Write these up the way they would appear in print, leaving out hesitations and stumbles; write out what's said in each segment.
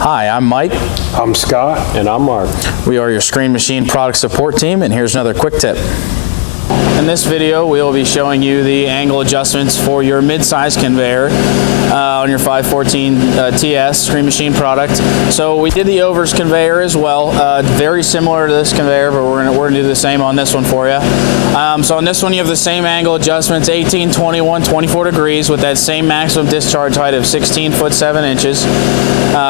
Hi, I'm Mike. I'm Scott. And I'm Mark. We are your Screen Machine product support team, and here's another quick tip. In this video, we will be showing you the angle adjustments for your mid-size conveyor on your 514 TS Screen Machine product. So we did the overs conveyor as well, very similar to this conveyor, but we're gonna do the same on this one for you. So on this one, you have the same angle adjustments, 18, 21, 24 degrees with that same maximum discharge height of 16 foot 7 inches.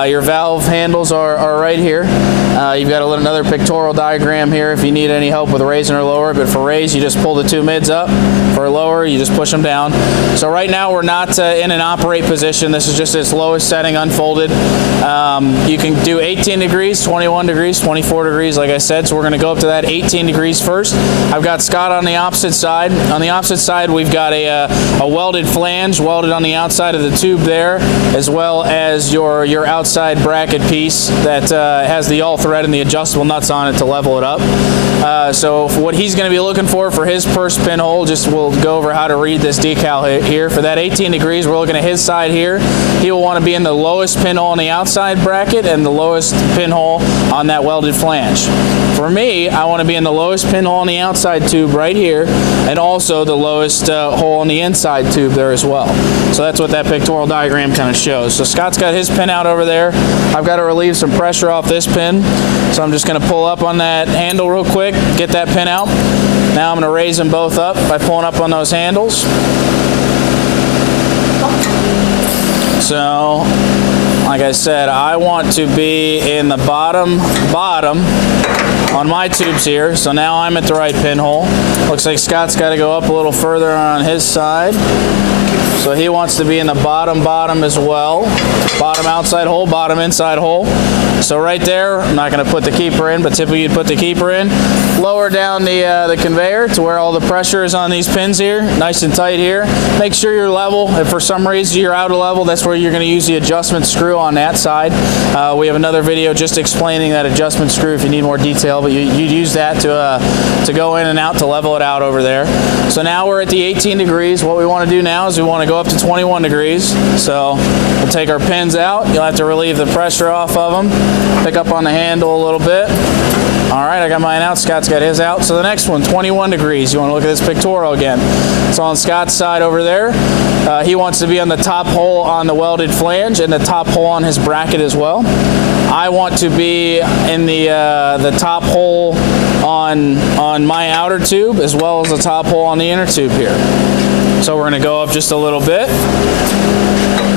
Your valve handles are right here. You've got another pictorial diagram here if you need any help with raising or lower, but for raise, you just pull the two mids up. For lower, you just push them down. So right now, we're not in an operate position. This is just its lowest setting unfolded. You can do 18 degrees, 21 degrees, 24 degrees, like I said, so we're gonna go up to that 18 degrees first. I've got Scott on the opposite side. On the opposite side, we've got a welded flange welded on the outside of the tube there, as well as your outside bracket piece that has the all thread and the adjustable nuts on it to level it up. So what he's going to be looking for his first pinhole, we'll go over how to read this decal here. For that 18 degrees, we're looking at his side here. He will want to be in the lowest pinhole on the outside bracket and the lowest pinhole on that welded flange. For me, I want to be in the lowest pinhole on the outside tube right here, and also the lowest hole on the inside tube there as well. So that's what that pictorial diagram kind of shows. So Scott's got his pin out over there. I've got to relieve some pressure off this pin. So I'm just going to pull up on that handle real quick, get that pin out. Now I'm going to raise them both up by pulling up on those handles. So, like I said, I want to be in the bottom on my tubes here. So now I'm at the right pinhole. Looks like Scott's got to go up a little further on his side. So he wants to be in the bottom as well. Bottom outside hole, bottom inside hole. So right there, I'm not going to put the keeper in, but typically you'd put the keeper in. Lower down the conveyor to where all the pressure is on these pins here, nice and tight here. Make sure you're level. If for some reason you're out of level, that's where you're going to use the adjustment screw on that side. We have another video just explaining that adjustment screw if you need more detail, but you'd use that to go in and out to level it out over there. So now we're at the 18 degrees. What we want to do now is we want to go up to 21 degrees. So we'll take our pins out. You'll have to relieve the pressure off of them. Pick up on the handle a little bit. All right, I got mine out. Scott's got his out. So the next one, 21 degrees. You want to look at this pictorial again. It's on Scott's side over there. He wants to be on the top hole on the welded flange and the top hole on his bracket as well. I want to be in the top hole on my outer tube as well as the top hole on the inner tube here. So we're going to go up just a little bit.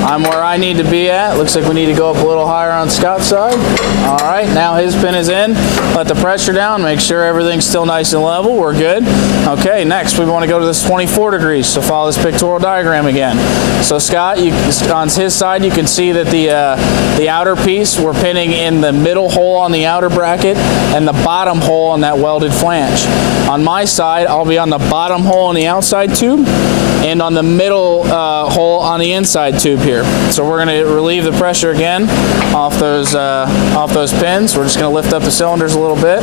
I'm where I need to be at. Looks like we need to go up a little higher on Scott's side. All right, now his pin is in. Let the pressure down. Make sure everything's still nice and level. We're good. Okay, next we want to go to this 24 degrees. So follow this pictorial diagram again. So Scott, on his side, you can see that the outer piece, we're pinning in the middle hole on the outer bracket and the bottom hole on that welded flange. On my side, I'll be on the bottom hole on the outside tube and on the middle hole on the inside tube here. So we're going to relieve the pressure again off those pins. We're just going to lift up the cylinders a little bit.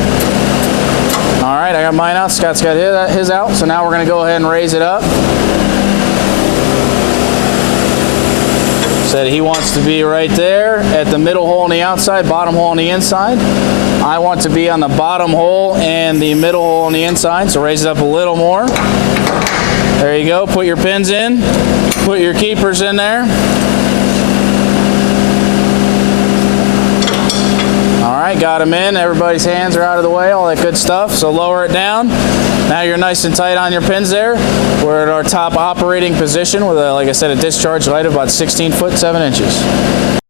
All right, I got mine out. Scott's got his out. So now we're going to go ahead and raise it up. Said he wants to be right there at the middle hole on the outside, bottom hole on the inside. I want to be on the bottom hole and the middle hole on the inside. So raise it up a little more. There you go. Put your pins in. Put your keepers in there. All right, got them in. Everybody's hands are out of the way, all that good stuff. So lower it down. Now you're nice and tight on your pins there. We're at our top operating position with, like I said, a discharge height of about 16 foot 7 inches.